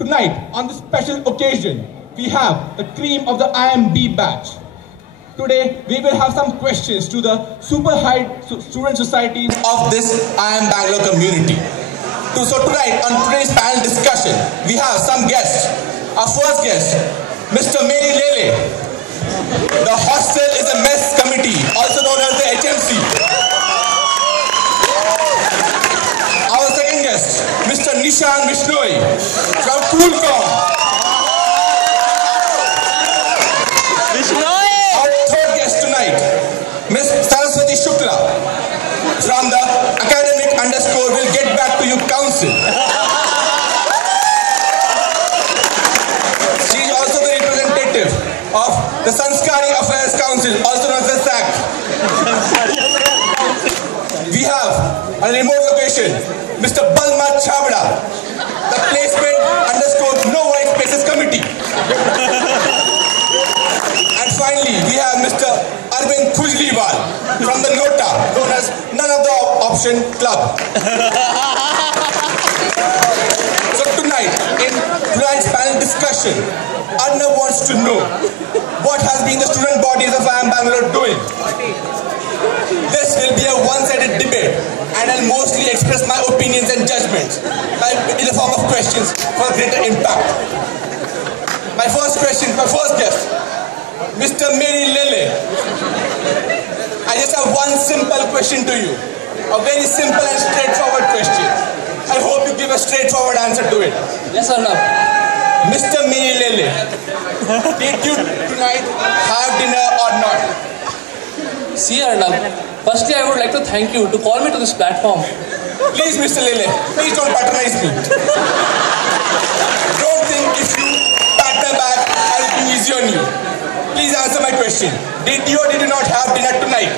Tonight, on this special occasion, we have the cream of the IMB batch. Today, we will have some questions to the super high student societies of this IIM Bangalore community. So tonight, on today's panel discussion, we have some guests. Our first guest, Mr. Mary Lele. The hostel is a mess committee, also known as the HMC. Our second guest, Mr. Nishan Vishnoi from Coolcom. Our third guest tonight, Ms. Saraswati Shukla from the academic _ will get back to you council. She is also the representative of the Sanskari Affairs Council, also known as the SAC. We have on a remote location, Mr. Balma Chavda, the placement _ no white spaces committee. And finally, we have Mr. Arvind Khujliwal from the NOTA, known as None of the Option Club. So tonight, in tonight's panel discussion, Arnav wants to know what has been the student bodies of IIM Bangalore doing. This will be a one-sided debate, and I'll mostly express my opinions and judgments in the form of questions for greater impact. My first guest, Mr. Mary Lele. I just have one simple question to you. A very simple and straightforward question. I hope you give a straightforward answer to it. Yes or no? Mr. Mary Lele, did you tonight have dinner or not? See, Arnav, firstly I would like to thank you to call me to this platform. Please, Mr. Lele, please don't patronize me. Don't think if you pat my back, I'll be easy on you. Please answer my question. Did you or did you not have dinner tonight?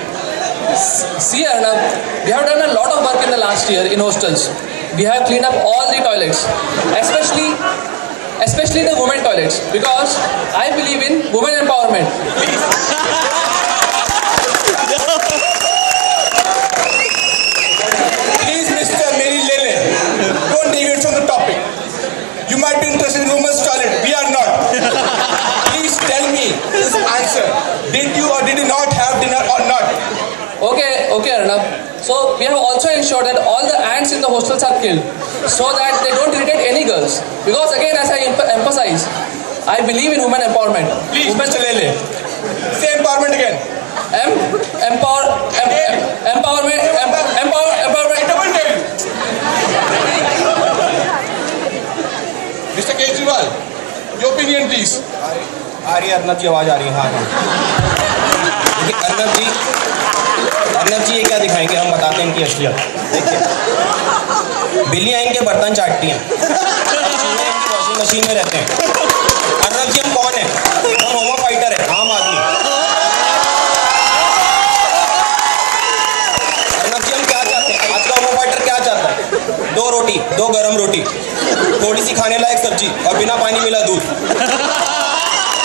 See, Arnav, we have done a lot of work in the last year in hostels. We have cleaned up all the toilets, especially the women toilets, because I believe in women empowerment. Please, Mr. Mary Lele, don't deviate from the topic. You might be interested in women's toilet. We are not. Please tell me this answer. Did you or did you not have dinner or not? Okay, Arnav. So we have also ensured that all the ants in the hostels are killed, so that they don't irritate any girls. Because again, as I emphasize, I believe in women empowerment. Please, Mr. Lele, say empowerment again. Empowerment. Mr. Kejriwal, your opinion, please. आ रही है अर्नब जी, आवाज आ रही है? हाँ। अर्नब जी ये क्या दिखाएंगे, हम बताते हैं इनकी असलियत। देखिए, बिल्लियाँ इनके बर्तन चाटती हैं, वॉशिंग मशीन में रहते हैं। अर्नब जी हम कौन हैं? हम होमो फाइटर हैं, आम आदमी। अर्नब जी हम क्या चाहते हैं? आज का होमो फाइटर क्या चाहता है? 2 रोटी, 2 गरम रोटी, थोड़ी सी खाने लायक सब्जी और बिना पानी मिला दूध।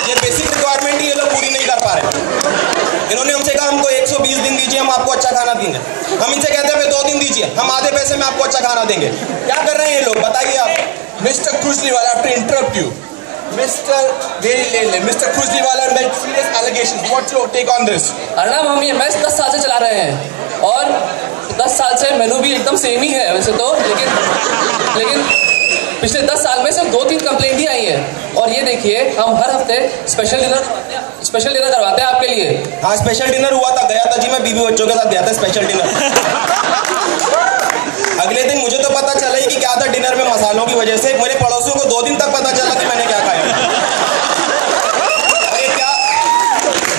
ये बेसिक रिक्वायरमेंट ही ये लोग पूरी नहीं कर पा रहे। इन्होंने हमसे कहा हमको 120 दिन दीजिए, हम आपको अच्छा खाना देंगे। हम इनसे कहते हैं 2 दिन दीजिए, हम आधे पैसे में आपको अच्छा खाना देंगे। क्या कर रहे हैं ये लोग, बताइए आप। Mr. Khujliwal, I have to interrupt you. Mr. Mary Lele, Mr. Khujliwal have made serious allegations. What's your take on this? Arnab, हम ये मैच 10 साल से चला रहे हैं और 10 साल से मेनू भी एकदम सेम ही है वैसे तो, लेकिन पिछले 10 साल में सिर्फ 2-3 कंप्लेंट ही आई है। और ये देखिए, हम हर हफ्ते स्पेशल डिनर करवाते हैं आपके लिए। हाँ, स्पेशल डिनर हुआ था, गया था जी, मैं बीवी बच्चों के साथ गया था स्पेशल डिनर। अगले दिन मुझे तो पता चला ही कि क्या था डिनर में, मसालों की वजह से। मेरे पड़ोसियों को 2 दिन तक पता चला कि मैंने क्या खाया।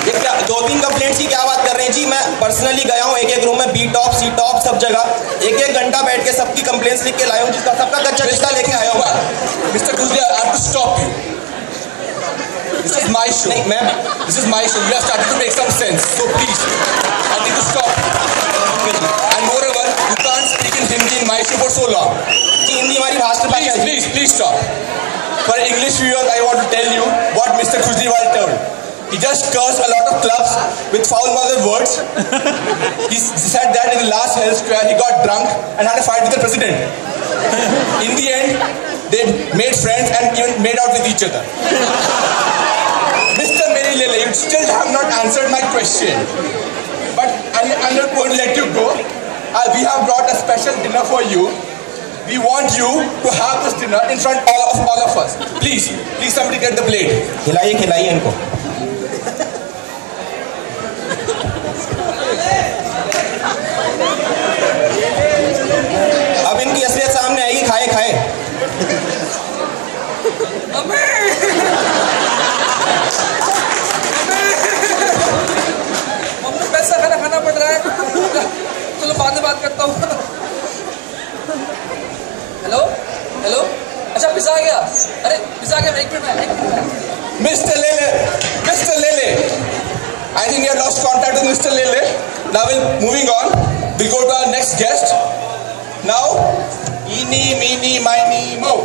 ये क्या 2-3 कंप्लेंट्स की क्या बात कर रहे हैं जी? मैं पर्सनली गया हूँ एक रूम में, बी टॉप सी टॉप सब जगह 1 घंटा बैठ के सबकी कंप्लेंट्स लिख के लाया हूँ, जिसका सबका कच्चा चिट्ठा लेके आया हूँ। Mr. Khujliwal, I have to stop you. This is my show. This is my show. You have started to make some sense. So please, I need to stop. And moreover, you can't speak in Hindi in my show for so long. जी, हिंदी हमारी राष्ट्रभाषा है। Please stop. For English viewers, I want to tell you what Mr. Khujliwal told. He just cursed a lot of clubs with foul-mouthed words. He said that in the last health square he got drunk and had a fight with the president. In the end, They made friends and even made out with each other. Mr. Mary Lele, you still have not answered my question. But I'm not going to let you go. We have brought a special dinner for you. We want you to have this dinner in front of all of us. Please somebody get the plate. खिलाइए इनको. अब इनकी असलियत सामने आएगी. खाए. Mummy पैसा खाना पड़ रहा है. चलो बाद में बात करता हूँ. हेलो. अच्छा पिज़्ज़ा आ गया. अरे पिज़्ज़ा आ गया. एक मिनट में. Mr. Lele, I think you have lost contact with Mr. Lele. Now moving on, we'll go to our next guest. Now, eeny, meeny, miny, mo.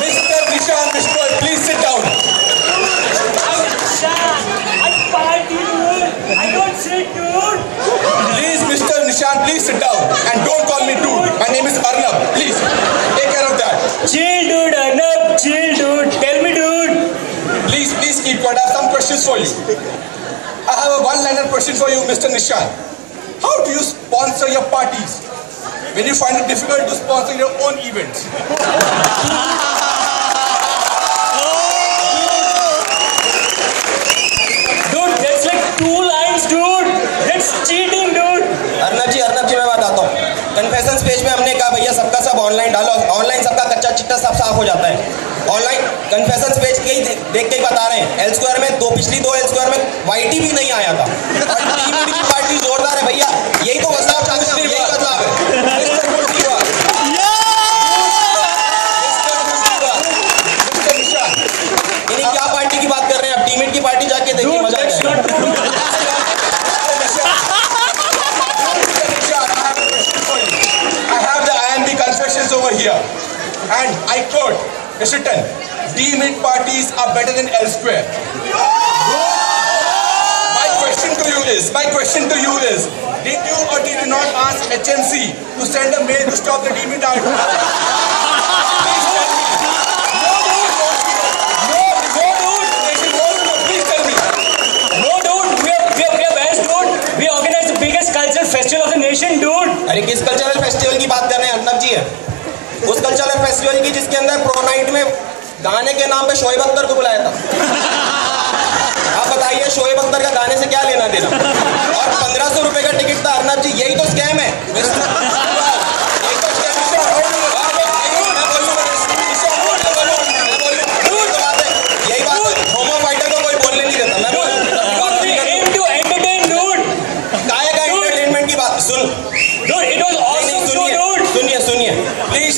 Mr. Nishan Bishnoi, please sit down. I don't sit, dude. Please, Mr. Nishan, please sit down. And don't call me dude. My name is Arnab. Please, take care of that. Chill, dude, Arnab. Chill, dude. Tell me, dude. Please keep quiet. I have some questions for you. I have a one-liner question for you, Mr. Nishan. How do you sponsor your parties when you find it difficult to sponsor your own events? Dude, that's like 2 lines, dude. That's cheating, dude. Arnab जी मैं बताता हूँ. Confessions page में हमने कहा भैया सबका सब online डालो. ऑनलाइन सबका कच्चा चिट्टा सब साफ हो जाता है. ऑनलाइन कन्फेशंस पेज के ही देख के ही बता रहे हैं. एल स्क्वायर में पिछली दो एल स्क्वायर में वाईटी भी नहीं आया था. टीम की पार्टी जोरदार है भैया. यही तो बदलाव चाहते हैं. यही बदलाव है. इन्हीं क्या पार्टी की बात कर रहे हैं. अब टीम की पार्टी जाके देखिए मजा आएगा. Over here, and I quote, it's written, D-Mint parties are better than L-Square. My question to you is, did you or did you not ask HMC to send a mail to stop the D-Mint article? Please tell me. No, dude. We are best, dude. We organize the biggest cultural festival of the nation, dude. अरे किस cultural festival की बात कर रहे हैं अर्नब जी? है उस cultural festival की जिसके अंदर प्रो नाइट में गाने के नाम पे शोएब अख्तर को बुलाया था. आप बताइए शोएब अख्तर का गाने से क्या लेना देना? और 1500 रुपए का टिकट था. अर्नब जी यही तो स्कैम है. यही बात है. होमो फाइटर को कोई बोलने नहीं देता. मैं काय का एंटरटेनमेंट की बात सुन. सुनिए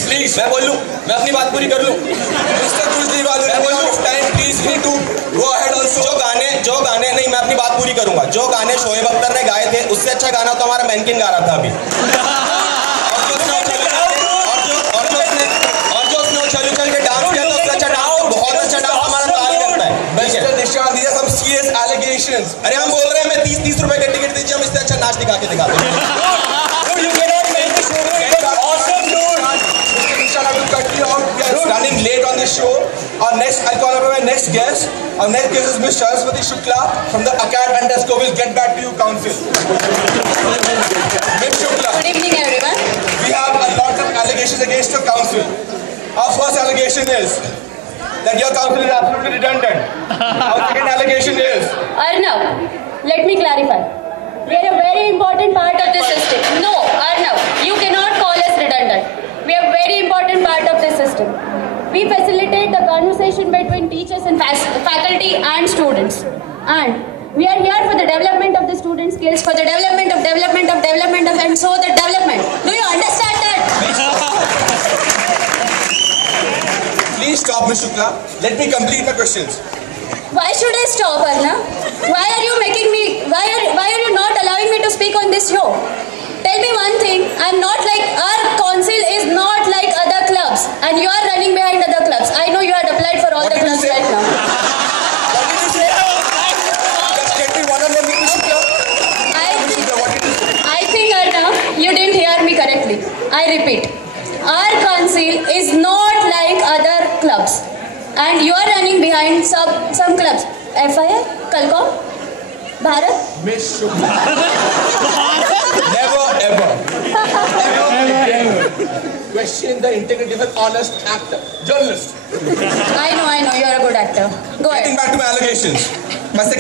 प्लीज मैं बोलूं. मैं अपनी बात पूरी कर लूं. Mr. Kujriwal, you have enough time. Please need to go ahead also. जो गाने नहीं मैं अपनी बात पूरी करूंगा. जो गाने शोएब अख्तर ने गाए थे उससे अच्छा गाना तो हमारा मैनकिन गा रहा था अभी. और जो उसने उछल के डांस किया तो उससे अच्छा डांस बहुत अच्छा डांस हमारा ताल करता है. Mr. Nishan, these are some serious allegations. अरे हम बोल रहे हैं मैं 30 रुपए का टिकट दीजिए. हम इससे अच्छा नाच दिखा के दिखाते हैं. Running late on the show. I'll call up my next guest. Our next guest is Ms. Saraswati Shukla from the Acad Underscore. We'll get back to you, Council. Ms. Shukla. Good evening, everyone. We have a lot of allegations against your council. Our first allegation is that your council is absolutely redundant. Our second allegation is... Arnab, let me clarify. We are a very important part of this system. No, Arnab, you cannot call us redundant. We are a very important part of this system. We facilitate the conversation between teachers and faculty and students. And we are here for the development of the student skills, for the development of and so the development. Do you understand that? Please stop, Ms. Shukla. Let me complete my questions. Why should I stop, Arnab? Why are you not allowing me to speak on this show? Tell me one thing, our council is not like other clubs and you are running behind other clubs. I know you had applied for all What the did you clubs say? right now. What did you say? Just get me one on one, Ms. Shukla. I think, Arnab, you didn't hear me correctly. repeat, our council is not like other clubs, and you are running behind some clubs. FIR, Kalcom, Bharat. Miss Shubha. Never ever question the integrity of an honest actor, journalist. I know, you are a good actor. Go ahead. Getting back to my allegations. My second